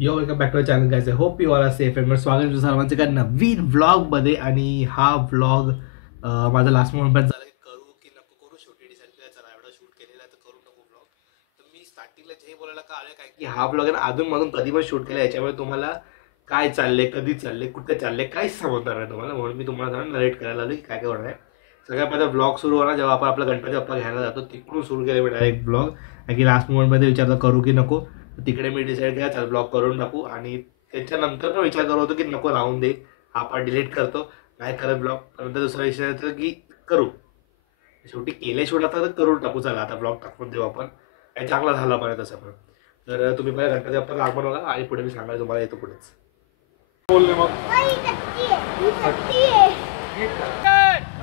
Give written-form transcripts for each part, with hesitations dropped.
Yo welcome back to channel guys. I hope you all are safe and स्वागत आहे सर्वांचं एका नवीन व्लॉगमध्ये. आणि हा व्लॉग माझा लास्ट मोमेंट झाला की करू की नको करू. शेवटी डिसाईड केला चला एवढा शूट केलेला आहे तर करू नको व्लॉग. तर मी स्टार्टिंगला जे बोलायला का आलं काय की हा व्लॉग आहे ना अजून मधून कधी पण शूट केला, याच्यामुळे तुम्हाला काय चाललंय, कधी चाललंय, कुठे चाललंय काहीच समजणार नाही तुम्हाला. म्हणून मी तुम्हाला जरा नरेट करायला आलो की काय काय होणार आहे. सगळ्यात पहिला व्लॉग सुरू होणार जेव्हा आपण आपला गणपती बाप्पा घ्यायला जातो तिकडून सुरू केलं मी डायरेक्ट ब्लॉग. कारण की लास्ट मोमेंटमध्ये विचारलं करू की नको. तिकडे मी डिसाईड केला चल ब्लॉग करून टाकू. आणि त्याच्यानंतर पण विचार करत होतो की नको राहून दे, हा पार्ट डिलीट करतो, नाही करत ब्लॉग. नंतर दुसरा विषय येतो की करू. शेवटी केले शेवट आता तर करून टाकू. चला आता ब्लॉग टाकून देऊ आपण, काही चांगला झाला पाहिजे तसं पण. तर तुम्ही पहिला गणपती बाप्पा आगमन बघा आणि पुढे मी सांगायला तुम्हाला येतो पुढेच. बोलले मग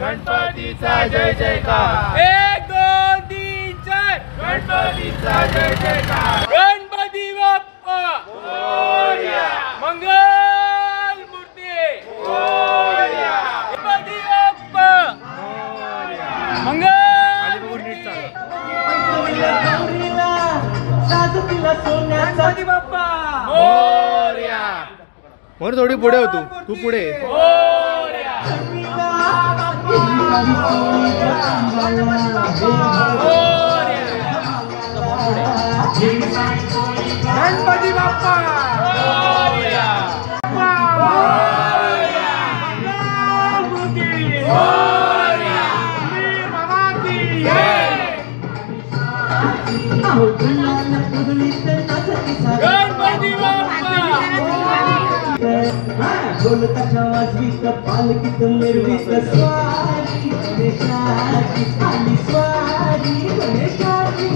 गणपतीचा जय जयकार. 1 2 3 4 गणपतीचा जय जयकार. गणपती बाप्पा मोरया. मंगल मूर्ती मोरया. गणपती बाप्पा मोरया. मंगल गणपती बाप्पा मोरया. मोर थोडी पुढे होतो, तू पुढे. मोरया. गणपती बाप्पा मोरया. गणपती बाप्पा ढोलकाच्या वाजवीत पालखीत निर्मित स्वारी गणेशाची आली स्वारी गणेशाची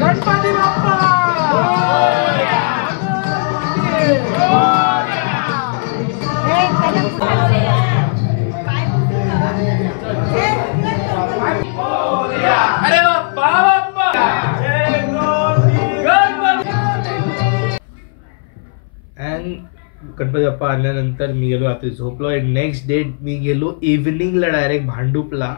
गणपती बाप्पा अरे बाप्पा बाप्पा अँड गणपती बाप्पा आणल्यानंतर मी गेलो रात्री झोपलो. आणि नेक्स्ट डे मी गेलो इव्हनिंगला डायरेक्ट भांडूपला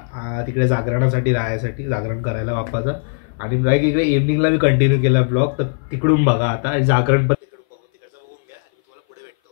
तिकडे जागरणासाठी राहायसाठी, जागरण करायला बाप्पाचं. आणि डायरेक्ट इकडे इव्हनिंगला मी कंटिन्यू केला ब्लॉग. तर तिकडून बघा आता जागरण पण तिकडून बघू. तिकडचं बघून घ्या आणि मी तुम्हाला पुढे भेटतो.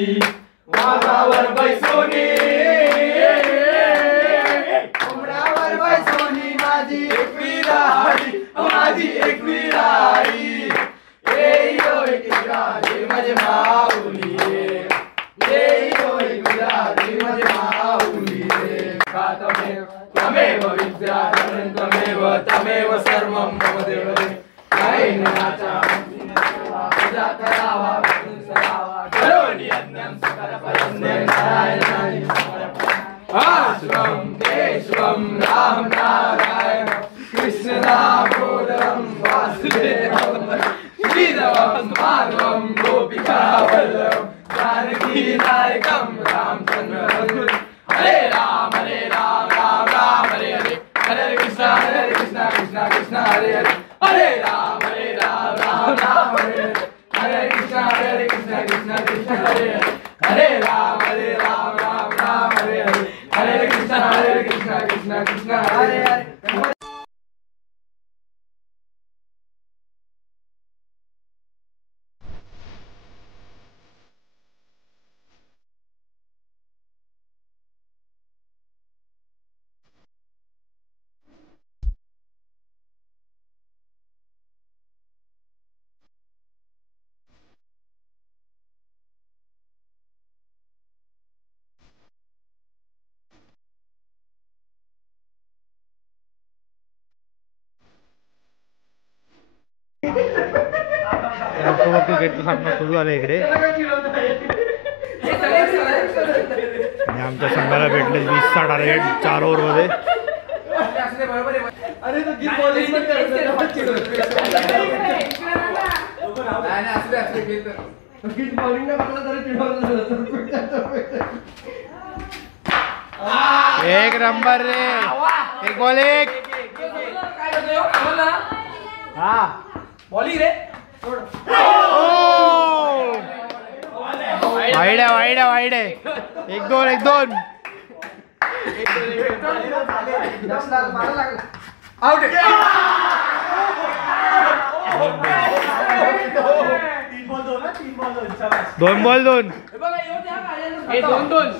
वाघावर बैसोनी कोंबड्यावर बैसोनी माझी एकवी राही माझी एकवी राही येईयो एकवी राही माझे माऊली येईयो एकवी राही माझे माऊली तमेव विद्या तमेव सर्वं मम देव नाचा पूजा करावा करोनी अन्नं सकलपरन्नं नारायणाय आश्वं केशवं राम नारायण कृष्ण दामोदरं वासुदेवं श्रीधरं माधवं गोपिका वल्लभं जानकी नायकं रामचन्द्रं हरे राम राम राम हरे हरे हरे कृष्ण कृष्ण कृष्ण हरे हरे हरे राम राम राम हरे हरे हरे कृष्ण कृष्ण कृष्ण हरे हरे हरे राम राम राम हरे हरे हरे कृष्ण कृष्ण कृष्ण हरे हरे क्रिकेटचं सामना सुरू झाला इकडे आणि आमच्या संघाला भेटले 20चा टार्गेट 4 ओव्हरमध्ये. एक नंबर रे एक बॉल एक हा बॉलिंग रे वाईड आहे वाईड आहे वाईड आहे 1-2 1-2 आउट 2 बॉल 2 हे 2-2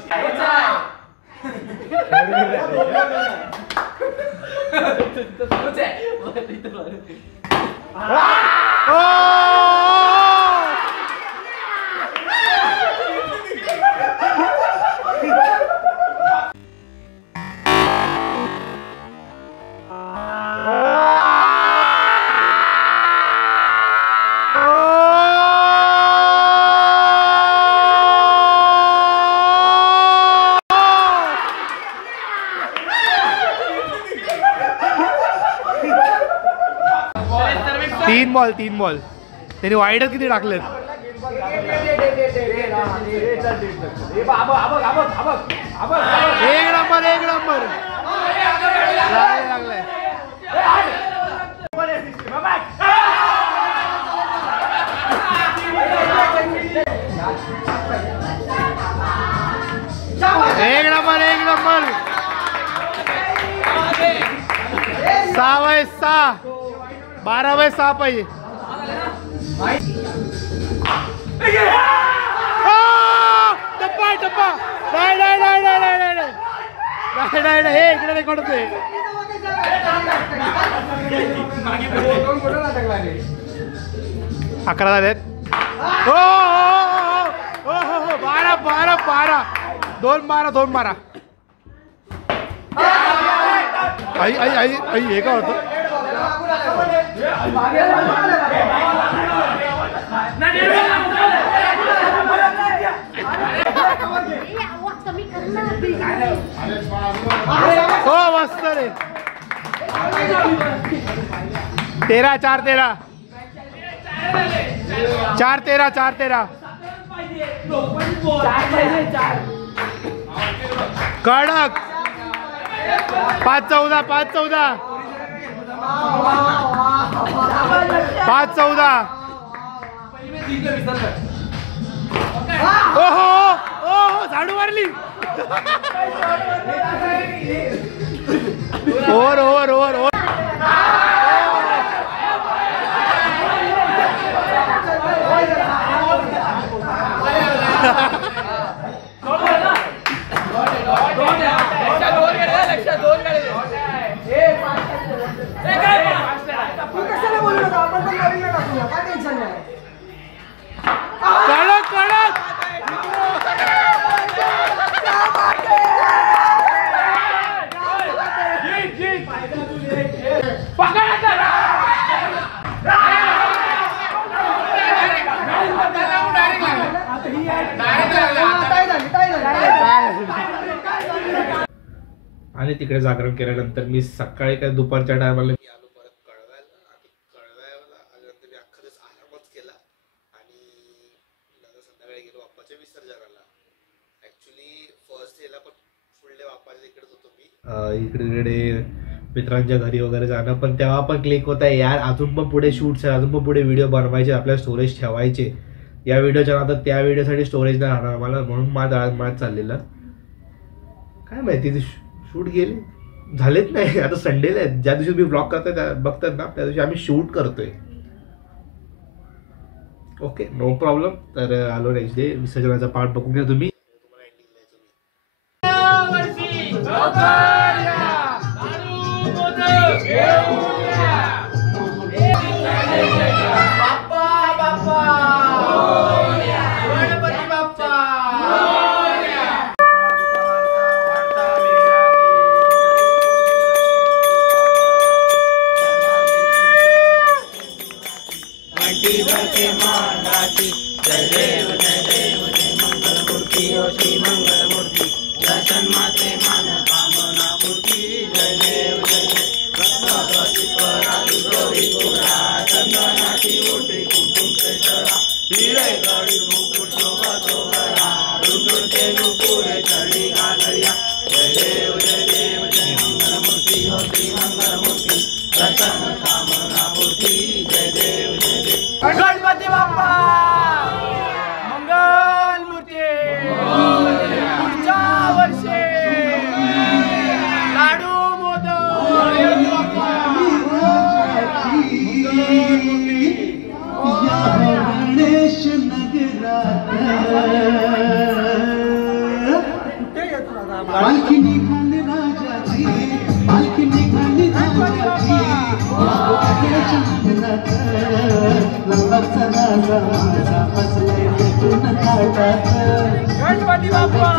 तीन बॉल त्यांनी वाईडच किती टाकलेत. एक नंबर लागलाय. एक नंबर 6/6 12/6 पाहिजे. टप्पा नाही हे इकडे रेकॉर्ड होतोय. 11 झालेत. हो 12 2 12 आई हे काय होतं. हो मस्त रे 13 कडक 5-14 5-14 ओहो झाडू मारली. ओव्हर आणि तिकडे जागरण केल्यानंतर मी सकाळी काय दुपारच्या टायमाला मी आलो परत कळव्याला आणि कळव्याला आल्यानंतर मी अख्खा दिवस आरामच केला आणि नंतर संध्याकाळी गेलो बाप्पाच्या विसर्जनाला. ॲक्च्युली फर्स्ट डेला पण फुल डे बाप्पाच्या इकडेच होतो मी, इकडे मित्रांच्या घरी वगैरे जाणं, पण तेव्हा पण क्लिक होत आहे यार अजून पण पुढे शूट्स आहे, अजून पण पुढे व्हिडिओ बनवायचे, आपल्याला स्टोरेज ठेवायचे. या व्हिडिओच्या नंतर त्या व्हिडिओसाठी स्टोरेज नाही राहणार मला, म्हणून माझं चाललेलं काय माहिती ते शूट गेले झालेच नाही. आता संडेला आहेत, ज्या दिवशी मी ब्लॉग करतोय त्या बघतात ना त्या दिवशी आम्ही शूट करतोय. Okay no problem. तर आलो नेक्स्ट डे विसर्जनाचा पार्ट बघून घ्या तुम्ही. गणपती बाप्पा मंगल मूर्ती पुढच्या वर्षी लाडू मोदक गणेश नगरात पालखी निघाली राजाची, पालखी निघाली राजाची, गणेश नगरात लंबाचा राजा माझा बसलाय पेटून ताटात. गणपती बाप्पा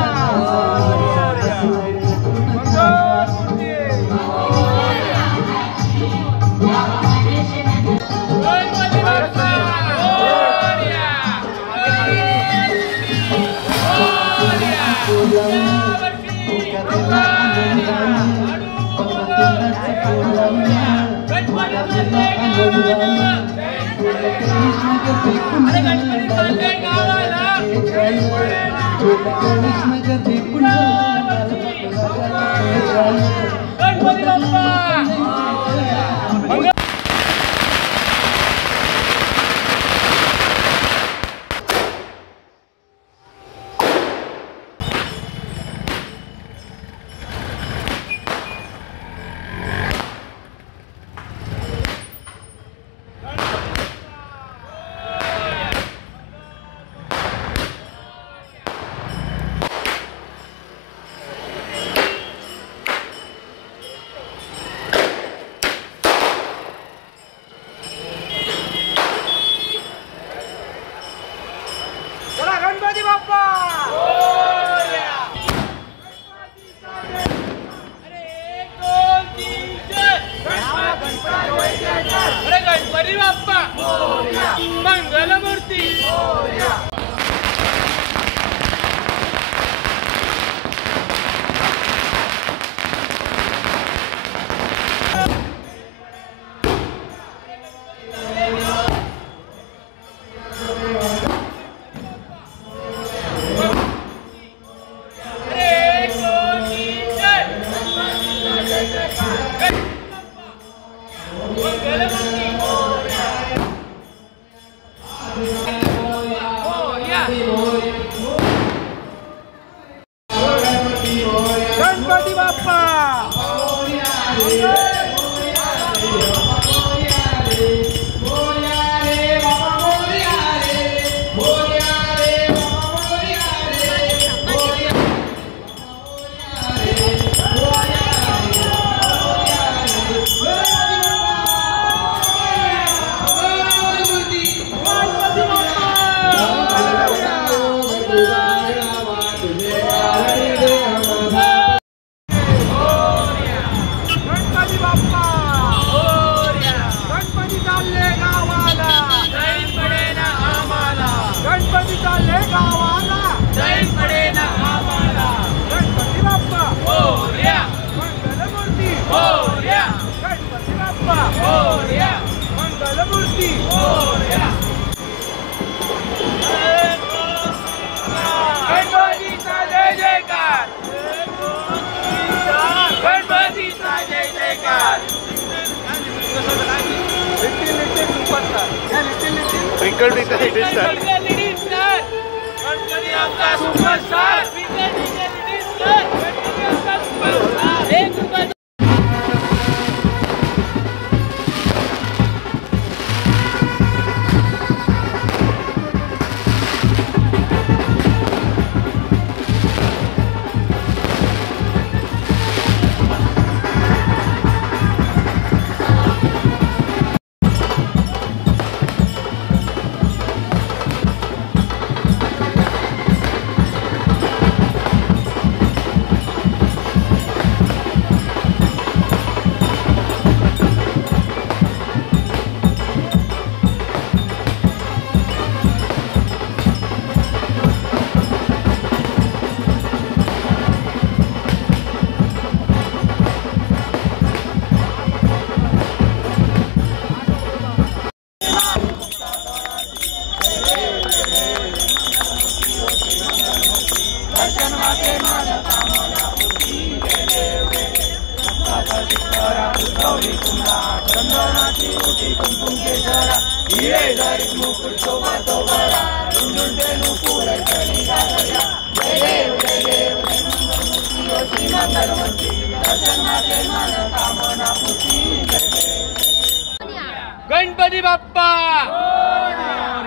गणपती बाप्पा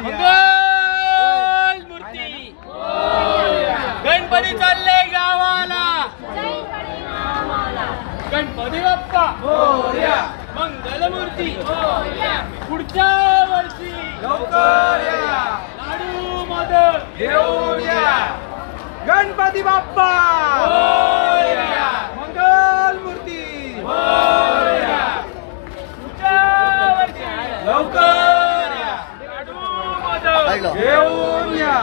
मंगल मूर्ती गणपती चालले गावाला गणपती बाप्पा मंगल मूर्ती पुढच्या वर्षी लवकर या लाडू मोदक घेऊन या गणपती बाप्पा मंगल मूर्ती लवकर या लाडू मोदक घेऊन या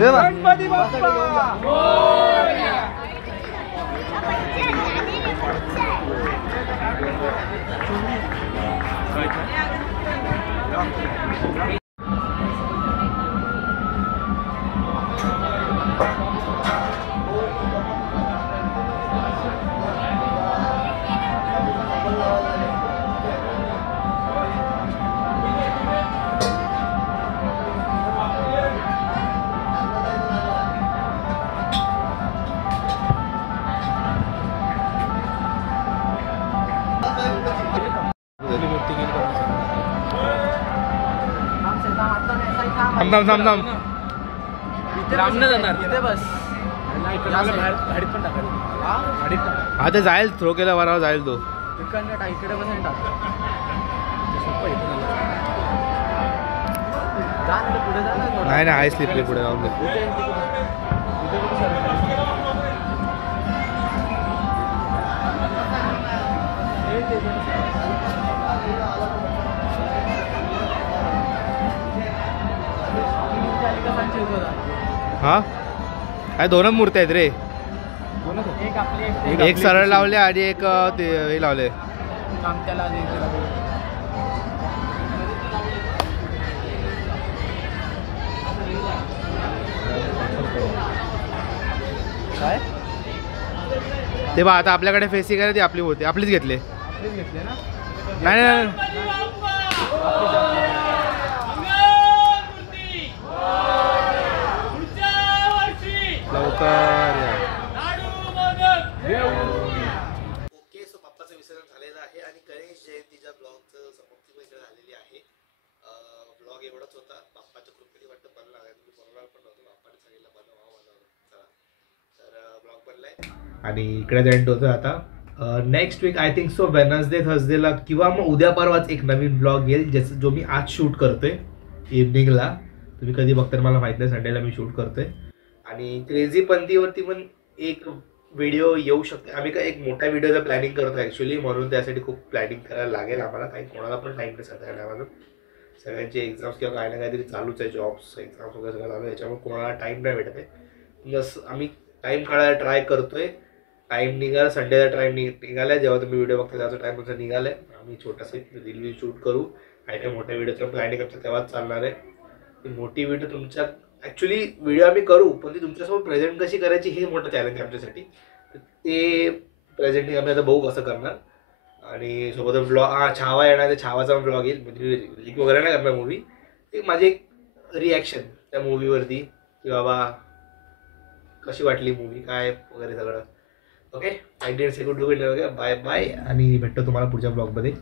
गणपती बाप्पा थांब आता जाईल थ्रो केला बरोबर जाईल तो नाही ना आहे स्लिपले पुढे जाऊन हा काय दोनच मूर्ती आहेत रे एक सरळ लावले आणि एक ते हे लावले काय ते बा आता आपल्याकडे फेसी काय ती आपली होती आपलीच घेतले नाही लवकर ओके सो बाप्पाचं विसर्जन झालेलं आहे आणि गणेश जयंतीच्या ब्लॉगचं समाप्ती पण झालेली आहे ब्लॉग एवढाच होता बाप्पाच्या कृपेने वाटतं बनला आहे तुम्ही बनवणार पण नव्हतं बाप्पाने सांगितलं बनवा तर ब्लॉग बनलाय आणि इकडे एंड होतं आता next week I think so Wednesday थर्सडेला किंवा मग उद्या परवाच एक नवीन ब्लॉग येईल ज्याचं जो मी आज शूट करतोय इव्हनिंगला तुम्ही कधी बघता मला माहित नाही संडेला मी शूट करतोय आणि क्रेझी पंथीवरती पण एक व्हिडिओ येऊ शकते आम्ही काय एक मोठ्या व्हिडिओचं प्लॅनिंग करतो ॲक्च्युली म्हणून त्यासाठी खूप प्लॅनिंग करायला लागेल आम्हाला काही कोणाला पण टाईम नाही सध्या टायमाला सगळ्यांचे एक्झाम्स किंवा काही ना काहीतरी चालूच आहे जॉब्स एक्झाम्स वगैरे सगळं चालू आहे याच्यामुळे कोणाला टाईम नाही भेटत आहे जसं आम्ही टाईम काढायला ट्राय करतोय टाईम निघाला संडेला टाईम निघाला जेव्हा तुम्ही व्हिडिओ बघता त्याचा टाईम तुमचा निघाला आहे आम्ही छोटासा रील शूट करू आणि त्या मोठ्या व्हिडिओचं प्लॅनिंग करतो तेव्हाच चालणार आहे ती मोठी व्हिडिओ तुमच्या ॲक्च्युली व्हिडिओ आम्ही करू पण ती तुमच्यासोबत प्रेझेंट कशी करायची हे मोठं चॅलेंज आहे आमच्यासाठी ते प्रेझेंटिंग आम्ही आता बघू कसं करणार आणि सोबत ब्लॉग छावा येणार, ते छावाचा पण ब्लॉग येईल. म्हणजे लिंक वगैरे नाही करणार मूवी, एक माझी एक रिॲक्शन त्या मूवीवरती की बाबा कशी वाटली मूवी काय वगैरे सगळं. Okay, I didn't say good do it. Okay, bye bye आणि भेटतो तुम्हाला पुढच्या ब्लॉगमध्ये.